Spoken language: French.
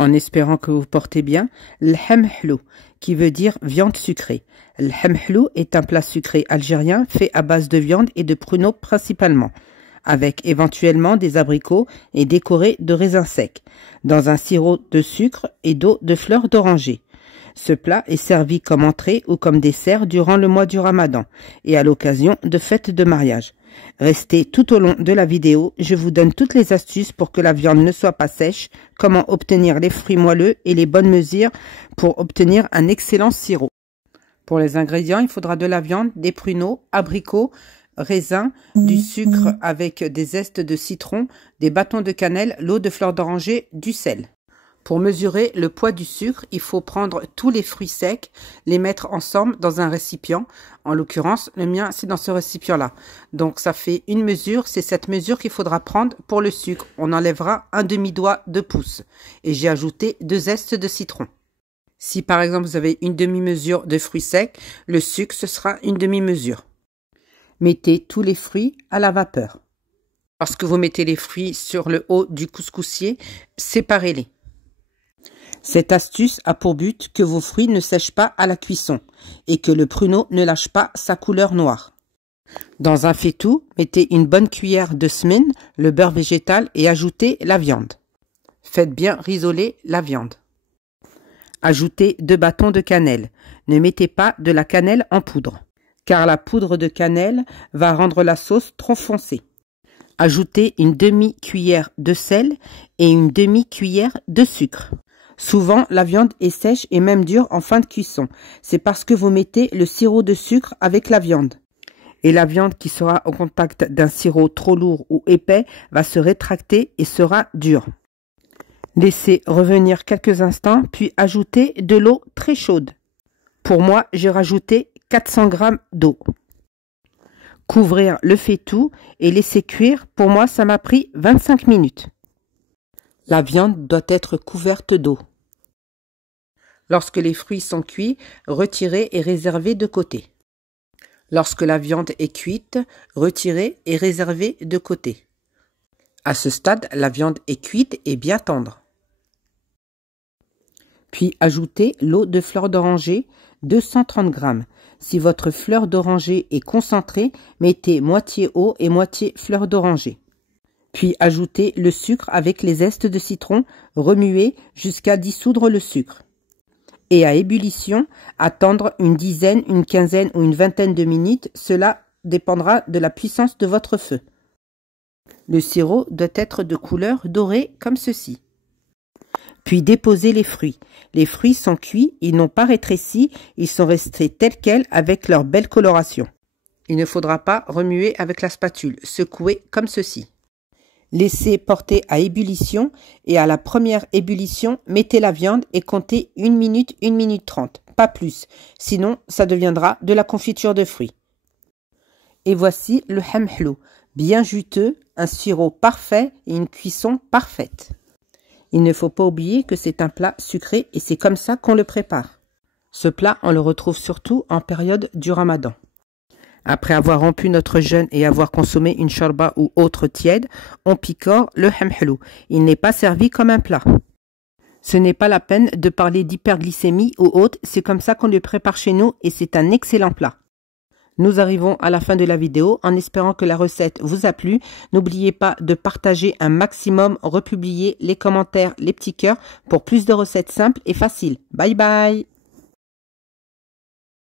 En espérant que vous portez bien, l'hemhlou, qui veut dire viande sucrée. L'hemhlou est un plat sucré algérien fait à base de viande et de pruneaux principalement, avec éventuellement des abricots et décoré de raisins secs, dans un sirop de sucre et d'eau de fleurs d'oranger. Ce plat est servi comme entrée ou comme dessert durant le mois du Ramadan et à l'occasion de fêtes de mariage. Restez tout au long de la vidéo, je vous donne toutes les astuces pour que la viande ne soit pas sèche, comment obtenir les fruits moelleux et les bonnes mesures pour obtenir un excellent sirop. Pour les ingrédients, il faudra de la viande, des pruneaux, abricots, raisins, du sucre avec des zestes de citron, des bâtons de cannelle, l'eau de fleur d'oranger, du sel. Pour mesurer le poids du sucre, il faut prendre tous les fruits secs, les mettre ensemble dans un récipient. En l'occurrence, le mien, c'est dans ce récipient-là. Donc, ça fait une mesure. C'est cette mesure qu'il faudra prendre pour le sucre. On enlèvera un demi-doigt de pouce. Et j'ai ajouté 2 zestes de citron. Si, par exemple, vous avez une demi-mesure de fruits secs, le sucre, ce sera une demi-mesure. Mettez tous les fruits à la vapeur. Lorsque vous mettez les fruits sur le haut du couscoussier, séparez-les. Cette astuce a pour but que vos fruits ne sèchent pas à la cuisson et que le pruneau ne lâche pas sa couleur noire. Dans un faitout, mettez une bonne cuillère de smen, le beurre végétal et ajoutez la viande. Faites bien risoler la viande. Ajoutez 2 bâtons de cannelle. Ne mettez pas de la cannelle en poudre, car la poudre de cannelle va rendre la sauce trop foncée. Ajoutez une demi-cuillère de sel et une demi-cuillère de sucre. Souvent, la viande est sèche et même dure en fin de cuisson. C'est parce que vous mettez le sirop de sucre avec la viande. Et la viande qui sera au contact d'un sirop trop lourd ou épais va se rétracter et sera dure. Laissez revenir quelques instants, puis ajoutez de l'eau très chaude. Pour moi, j'ai rajouté 400 g d'eau. Couvrir le faitout et laisser cuire. Pour moi, ça m'a pris 25 minutes. La viande doit être couverte d'eau. Lorsque les fruits sont cuits, retirez et réservez de côté. Lorsque la viande est cuite, retirez et réservez de côté. À ce stade, la viande est cuite et bien tendre. Puis ajoutez l'eau de fleur d'oranger, 230 g. Si votre fleur d'oranger est concentrée, mettez moitié eau et moitié fleur d'oranger. Puis ajoutez le sucre avec les zestes de citron, remuez jusqu'à dissoudre le sucre. Et à ébullition, attendre une dizaine, une quinzaine ou une vingtaine de minutes, cela dépendra de la puissance de votre feu. Le sirop doit être de couleur dorée comme ceci. Puis déposez les fruits. Les fruits sont cuits, ils n'ont pas rétréci, ils sont restés tels quels avec leur belle coloration. Il ne faudra pas remuer avec la spatule, secouer comme ceci. Laissez porter à ébullition et à la première ébullition, mettez la viande et comptez 1 minute, 1 minute 30, pas plus, sinon ça deviendra de la confiture de fruits. Et voici le hemhlou, bien juteux, un sirop parfait et une cuisson parfaite. Il ne faut pas oublier que c'est un plat sucré et c'est comme ça qu'on le prépare. Ce plat, on le retrouve surtout en période du Ramadan. Après avoir rompu notre jeûne et avoir consommé une shorba ou autre tiède, on picore le hemhlou. Il n'est pas servi comme un plat. Ce n'est pas la peine de parler d'hyperglycémie ou autre, c'est comme ça qu'on le prépare chez nous et c'est un excellent plat. Nous arrivons à la fin de la vidéo en espérant que la recette vous a plu. N'oubliez pas de partager un maximum, republier les commentaires, les petits cœurs pour plus de recettes simples et faciles. Bye bye!